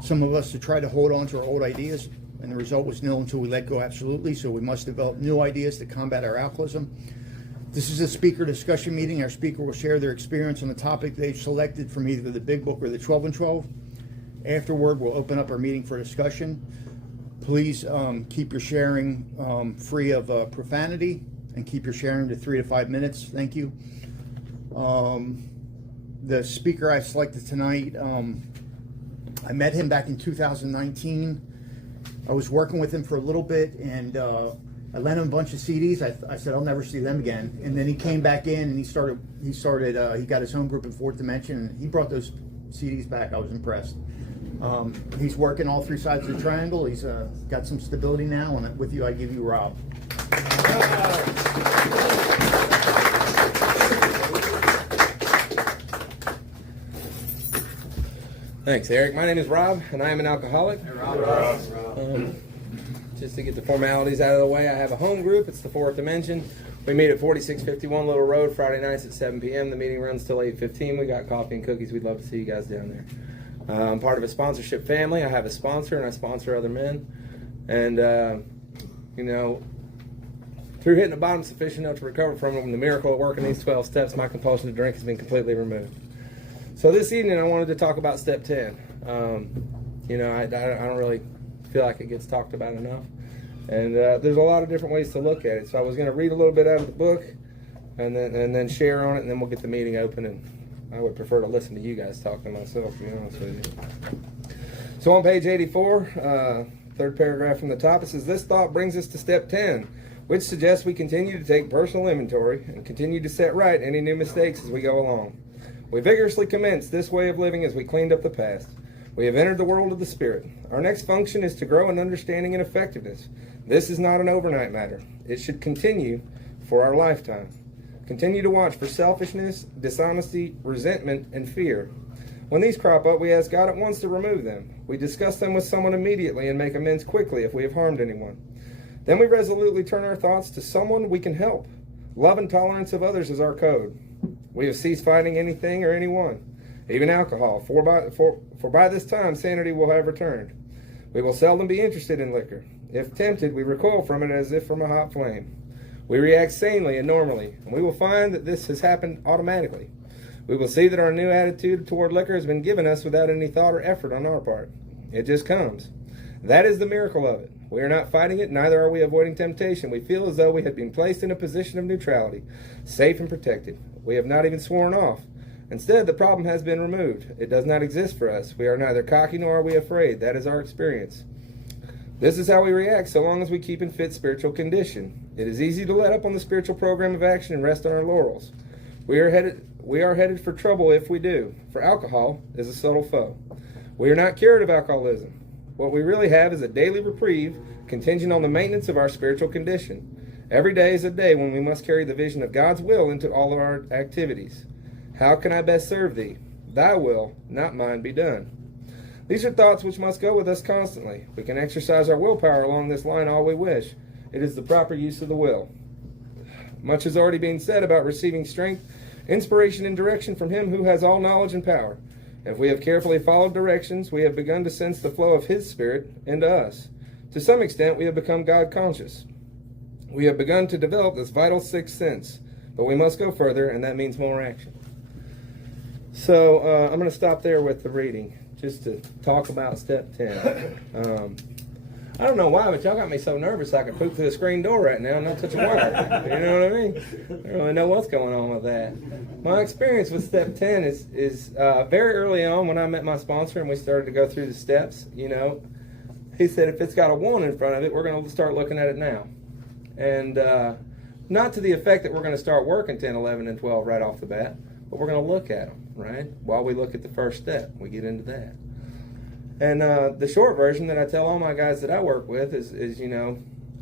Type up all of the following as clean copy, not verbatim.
some of us to try to hold on to our old ideas, and the result was nil until we let go absolutely. So we must develop new ideas to combat our alcoholism. This is a speaker discussion meeting. Our speaker will share their experience on the topic they've selected from either the Big Book or the 12 and 12. Afterward, we'll open up our meeting for discussion. Please keep your sharing free of profanity, and keep your sharing to 3 to 5 minutes. Thank you. The speaker I selected tonight, I met him back in 2019. I was working with him for a little bit, and I lent him a bunch of CDs. I said I'll never see them again. And then he came back in, and he got his home group in Fourth Dimension, and he brought those CDs back. I was impressed. He's working all three sides of the triangle. He's got some stability now, and with you, I give you Rob. Thanks, Eric. My name is Rob, and I am an alcoholic. Hey, Rob. Just to get the formalities out of the way, I have a home group. It's the Fourth Dimension. We meet at 4651 Little Road Friday nights at 7 p.m. The meeting runs till 8:15. We got coffee and cookies. We'd love to see you guys down there. I'm part of a sponsorship family. I have a sponsor, and I sponsor other men. And, through hitting the bottom sufficient enough to recover from them, the miracle of working these 12 steps, my compulsion to drink has been completely removed. So this evening I wanted to talk about step 10. I don't really feel like it gets talked about enough. And there's a lot of different ways to look at it. So I was going to read a little bit out of the book and then share on it, and then we'll get the meeting open. And I would prefer to listen to you guys talk to myself, to be honest with you. So on page 84, third paragraph from the top, it says, "This thought brings us to step 10, which suggests we continue to take personal inventory and continue to set right any new mistakes as we go along. We vigorously commenced this way of living as we cleaned up the past. We have entered the world of the Spirit. Our next function is to grow in understanding and effectiveness. This is not an overnight matter. It should continue for our lifetime. Continue to watch for selfishness, dishonesty, resentment, and fear. When these crop up, we ask God at once to remove them. We discuss them with someone immediately and make amends quickly if we have harmed anyone. Then we resolutely turn our thoughts to someone we can help. Love and tolerance of others is our code. We have ceased fighting anything or anyone, even alcohol, for by this time sanity will have returned. We will seldom be interested in liquor. If tempted, we recoil from it as if from a hot flame. We react sanely and normally, and we will find that this has happened automatically. We will see that our new attitude toward liquor has been given us without any thought or effort on our part. It just comes. That is the miracle of it. We are not fighting it, neither are we avoiding temptation. We feel as though we had been placed in a position of neutrality, safe and protected. We have not even sworn off. Instead, the problem has been removed. It does not exist for us. We are neither cocky nor are we afraid. That is our experience. This is how we react so long as we keep in fit spiritual condition. It is easy to let up on the spiritual program of action and rest on our laurels. We are headed for trouble if we do, for alcohol is a subtle foe. We are not cured of alcoholism. What we really have is a daily reprieve contingent on the maintenance of our spiritual condition. Every day is a day when we must carry the vision of God's will into all of our activities. How can I best serve thee? Thy will, not mine, be done. These are thoughts which must go with us constantly. We can exercise our willpower along this line all we wish. It is the proper use of the will. Much has already been said about receiving strength, inspiration, and direction from Him who has all knowledge and power. If we have carefully followed directions, we have begun to sense the flow of His Spirit into us. To some extent, we have become God-conscious. We have begun to develop this vital sixth sense, but we must go further, and that means more action. So I'm going to stop there with the reading, just to talk about step 10. I don't know why, but y'all got me so nervous I could poop through the screen door right now and not touch a wire. You know what I mean? I don't really know what's going on with that. My experience with step 10 is very early on when I met my sponsor and we started to go through the steps. He said if it's got a 1 in front of it, we're going to start looking at it now. And not to the effect that we're going to start working 10, 11, and 12 right off the bat, but we're going to look at them, right? While we look at the first step, we get into that. And the short version that I tell all my guys that I work with is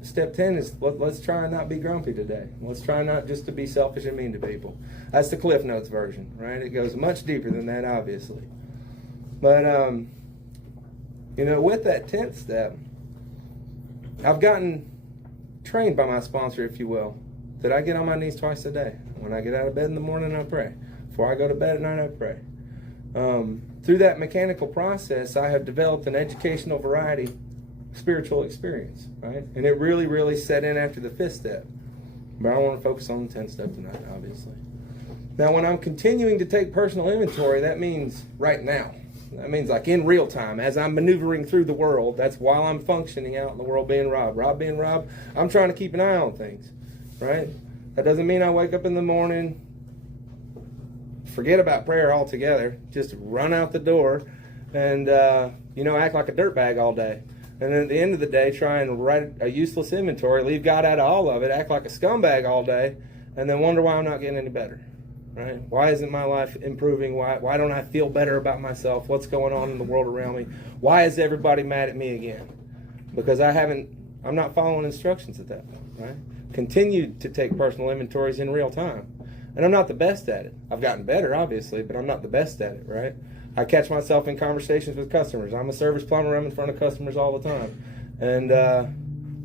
step 10 is let's try and not be grumpy today. Let's try not just to be selfish and mean to people. That's the Cliff Notes version, right? It goes much deeper than that, obviously. But, with that 10th step, I've gotten trained by my sponsor, if you will, that I get on my knees twice a day. When I get out of bed in the morning, I pray. Before I go to bed at night, I pray. through that mechanical process, I have developed an educational variety spiritual experience, right? And it really, really set in after the 5th step. But I want to focus on the 10th step tonight, obviously. Now, when I'm continuing to take personal inventory, that means right now. That means like in real time, as I'm maneuvering through the world. That's while I'm functioning out in the world being Rob being Rob, I'm trying to keep an eye on things, right? That doesn't mean I wake up in the morning, forget about prayer altogether, just run out the door and, act like a dirtbag all day. And then at the end of the day, try and write a useless inventory, leave God out of all of it, act like a scumbag all day, and then wonder why I'm not getting any better, right? Why isn't my life improving? Why don't I feel better about myself? What's going on in the world around me? Why is everybody mad at me again? Because I'm not following instructions at that point, right? Continue to take personal inventories in real time. And I'm not the best at it. I've gotten better, obviously, but I'm not the best at it, right? I catch myself in conversations with customers. I'm a service plumber. I'm in front of customers all the time. And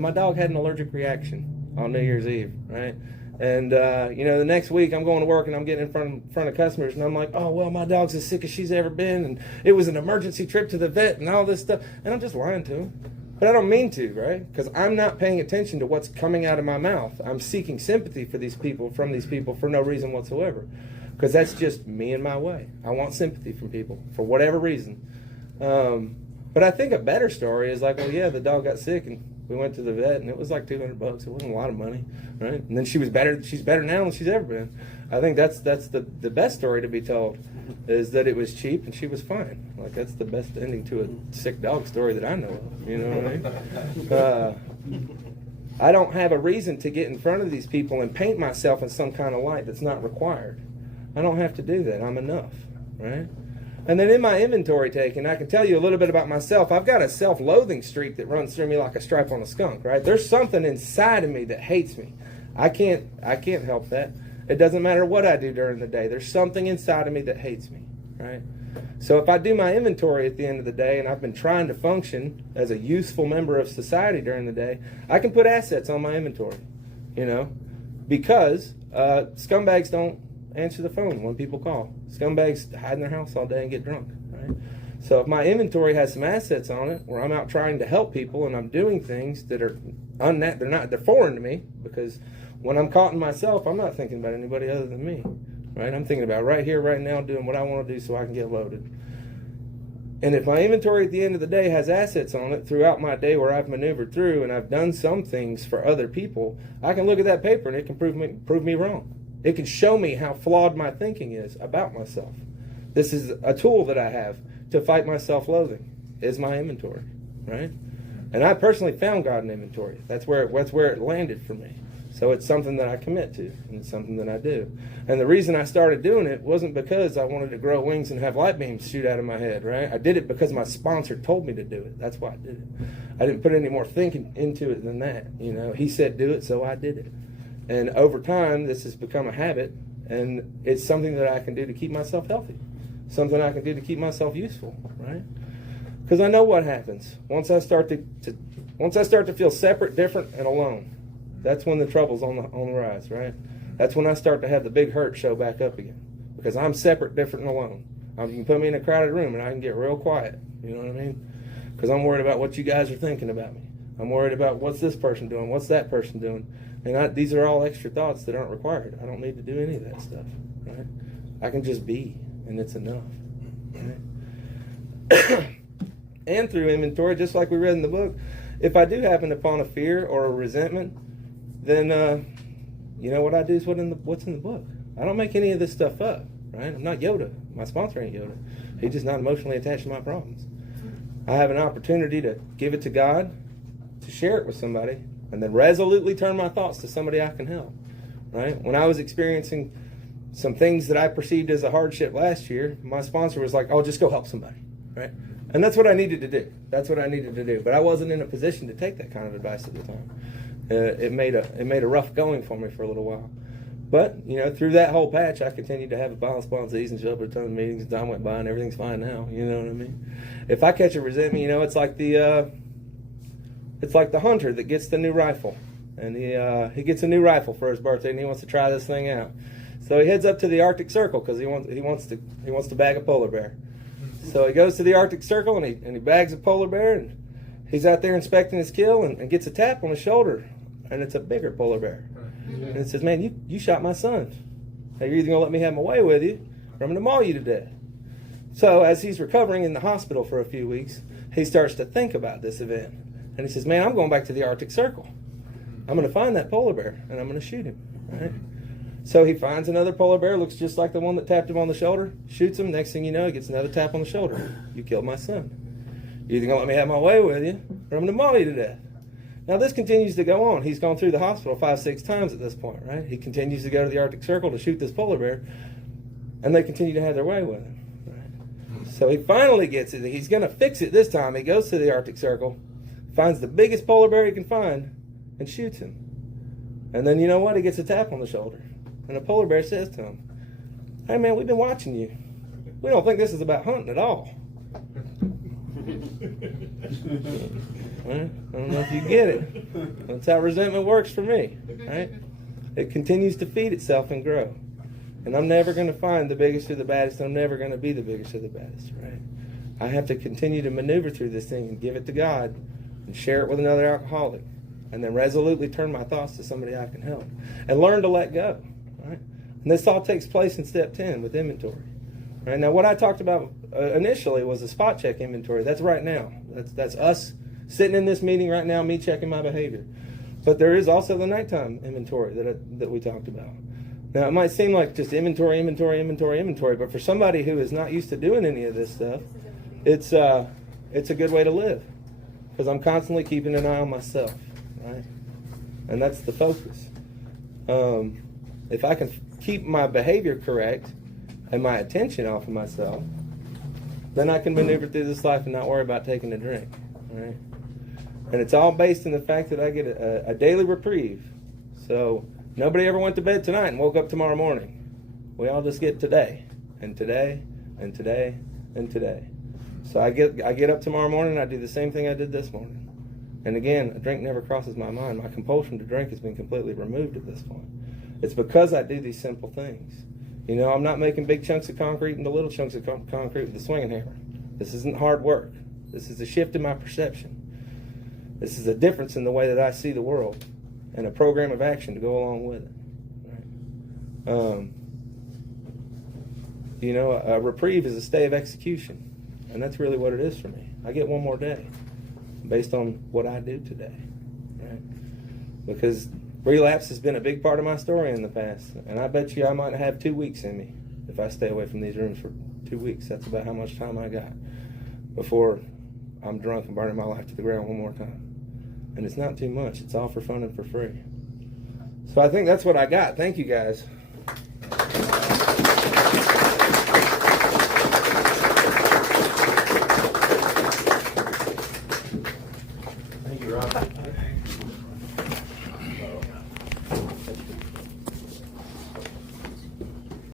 my dog had an allergic reaction on New Year's Eve, right? And, the next week I'm going to work and I'm getting in front of customers and I'm like, oh, well, my dog's as sick as she's ever been. And it was an emergency trip to the vet and all this stuff. And I'm just lying to them. But I don't mean to, right? Because I'm not paying attention to what's coming out of my mouth. I'm seeking sympathy from these people for no reason whatsoever. Because that's just me and my way. I want sympathy from people for whatever reason. But I think a better story is like, well, yeah, the dog got sick and we went to the vet and it was like $200. It wasn't a lot of money, right? And then she was better. She's better now than she's ever been. I think that's the best story to be told, is that it was cheap and she was fine. Like, that's the best ending to a sick dog story that I know of. You know what I mean? I don't have a reason to get in front of these people and paint myself in some kind of light that's not required. I don't have to do that. I'm enough, right? And then in my inventory taking, I can tell you a little bit about myself. I've got a self-loathing streak that runs through me like a stripe on a skunk, right? There's something inside of me that hates me. I can't help that. It doesn't matter what I do during the day. There's something inside of me that hates me, right? So if I do my inventory at the end of the day and I've been trying to function as a useful member of society during the day, I can put assets on my inventory, because scumbags don't answer the phone when people call. Scumbags hide in their house all day and get drunk, right? So if my inventory has some assets on it, where I'm out trying to help people and I'm doing things that are they're foreign to me, because when I'm caught in myself, I'm not thinking about anybody other than me, right? I'm thinking about right here, right now, doing what I want to do so I can get loaded. And if my inventory at the end of the day has assets on it throughout my day where I've maneuvered through and I've done some things for other people, I can look at that paper and it can prove me wrong. It can show me how flawed my thinking is about myself. This is a tool that I have to fight my self-loathing, is my inventory, right? And I personally found God in inventory. That's where it landed for me. So it's something that I commit to, and it's something that I do. And the reason I started doing it wasn't because I wanted to grow wings and have light beams shoot out of my head, right? I did it because my sponsor told me to do it. That's why I did it. I didn't put any more thinking into it than that. He said do it, so I did it. And over time, this has become a habit, and it's something that I can do to keep myself healthy, something I can do to keep myself useful, right? Because I know what happens once I start to feel separate, different, and alone. That's when the trouble's on the rise, right? That's when I start to have the big hurt show back up again, because I'm separate, different, and alone. You can put me in a crowded room, and I can get real quiet. You know what I mean? Because I'm worried about what you guys are thinking about me. I'm worried about what's this person doing, what's that person doing. And these are all extra thoughts that aren't required. I don't need to do any of that stuff, right? I can just be, and it's enough, right? And through inventory, just like we read in the book, if I do happen upon a fear or a resentment, then what I do is what's in the book. I don't make any of this stuff up, right? I'm not Yoda. My sponsor ain't Yoda. He's just not emotionally attached to my problems. I have an opportunity to give it to God, to share it with somebody, and then resolutely turn my thoughts to somebody I can help, right? When I was experiencing some things that I perceived as a hardship last year, my sponsor was like, oh, just go help somebody, right? And that's what I needed to do. That's what I needed to do. But I wasn't in a position to take that kind of advice at the time. It made a rough going for me for a little while. But, through that whole patch, I continued to have a balanced sponsees and show up at a ton of meetings, and time went by and everything's fine now. You know what I mean? If I catch a resentment, it's like the hunter that gets the new rifle. And he gets a new rifle for his birthday and he wants to try this thing out. So he heads up to the Arctic Circle because he wants to bag a polar bear. So he goes to the Arctic Circle and he bags a polar bear, and he's out there inspecting his kill and gets a tap on his shoulder, and it's a bigger polar bear. And it says, man, you shot my son. Now you're either going to let me have my way with you, or I'm going to maul you to death. So as he's recovering in the hospital for a few weeks, he starts to think about this event. And he says, man, I'm going back to the Arctic Circle. I'm going to find that polar bear, and I'm going to shoot him. Right? So he finds another polar bear, looks just like the one that tapped him on the shoulder, shoots him. Next thing you know, he gets another tap on the shoulder. You killed my son. You're either going to let me have my way with you, or I'm going to maul you to death. Now, this continues to go on. He's gone through the hospital 5-6 times at this point, right? He continues to go to the Arctic Circle to shoot this polar bear, and they continue to have their way with him. Right? So he finally gets it. He's going to fix it this time. He goes to the Arctic Circle, finds the biggest polar bear he can find, and shoots him. And then, you know what? He gets a tap on the shoulder. And the polar bear says to him, hey, man, we've been watching you. We don't think this is about hunting at all. Well, I don't know if you get it. That's how resentment works for me, right? It continues to feed itself and grow. And I'm never going to find the biggest or the baddest. I'm never going to be the biggest or the baddest, right? I have to continue to maneuver through this thing and give it to God and share it with another alcoholic, and then resolutely turn my thoughts to somebody I can help and learn to let go, right? And this all takes place in step 10 with inventory. Right? Now, what I talked about initially was a spot check inventory. That's right now. That's us sitting in this meeting right now, me checking my behavior. But there is also the nighttime inventory that we talked about. Now, it might seem like just inventory, but for somebody who is not used to doing any of this stuff, it's a good way to live, because I'm constantly keeping an eye on myself, right? And that's the focus. If I can keep my behavior correct and my attention off of myself, then I can maneuver through this life and not worry about taking a drink, right? And it's all based in the fact that I get a daily reprieve. So nobody ever went to bed tonight and woke up tomorrow morning. We all just get today, and today, and today, and today. So I get up tomorrow morning and I do the same thing I did this morning. And again, a drink never crosses my mind. My compulsion to drink has been completely removed at this point. It's because I do these simple things. You know, I'm not making big chunks of concrete into little chunks of concrete with the swinging hammer. This isn't hard work. This is a shift in my perception. This is a difference in the way that I see the world, and a program of action to go along with it. Right? You know, a reprieve is a stay of execution, and that's really what it is for me. I get one more day based on what I do today. Right? Because relapse has been a big part of my story in the past, and I bet you I might have 2 weeks in me if I stay away from these rooms for 2 weeks. That's about how much time I got before I'm drunk and burning my life to the ground one more time. And it's not too much. It's all for fun and for free. So I think that's what I got. Thank you, guys.